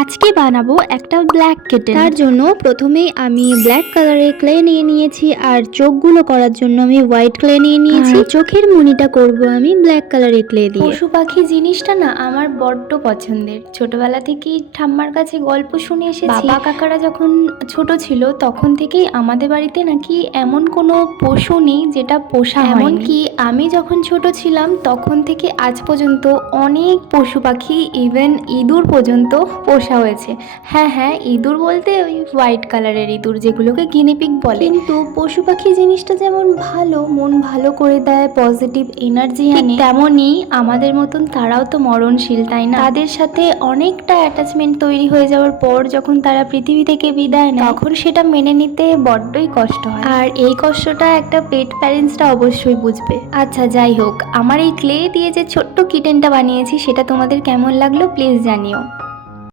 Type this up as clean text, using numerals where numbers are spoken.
আজকে বানাবো একটা ব্ল্যাক কিটেন। তার জন্য প্রথমেই আমি ব্ল্যাক কালারের ক্লে নিয়ে নিয়েছি, আর চোখগুলো করার জন্য আমি হোয়াইট ক্লে নিয়ে নিয়েছি। চোখের মুনিটা করব আমি ব্ল্যাক কালারের ক্লে দিয়ে। পশু পাখি জিনিসটা না আমার বড্ড পছন্দের। ছোটবেলা থেকেই ঠাম্মার কাছে গল্প শুনে এসেছি। বাবা কাকারা যখন ছোট ছিল তখন থেকেই আমাদের বাড়িতে নাকি এমন কোনো পশু নেই যেটা পোষা হয়নি। এমনকি আমি যখন ছোট ছিলাম তখন থেকে আজ পর্যন্ত অনেক পশু পাখি, ইভেন ইঁদুর পর্যন্ত পোষা হয়েছে। হ্যাঁ, ইঁদুর বলতে ওই হোয়াইট কালারের ইঁদুর যেগুলোকে গিনিপিগ বলে। কিন্তু পশু পাখি জিনিসটা যেমন ভালো, মন ভালো করে দেয়, পজিটিভ এনার্জি আনে, তেমনই আমাদের মতন তারাও তো মরণশীল, তাই না? তাদের সাথে অনেকটা অ্যাটাচমেন্ট তৈরি হয়ে যাওয়ার পর যখন তারা পৃথিবী থেকে বিদায় নেয় তখন সেটা মেনে নিতে বড্ডই কষ্ট হয়। আর এই কষ্টটা একটা পেট প্যারেন্টসরা অবশ্যই বুঝবে। আচ্ছা, যাই হোক, আমার এই ক্লে দিয়ে যে ছোট্ট কিটেনটা বানিয়েছি সেটা তোমাদের কেমন লাগলো প্লিজ জানিও।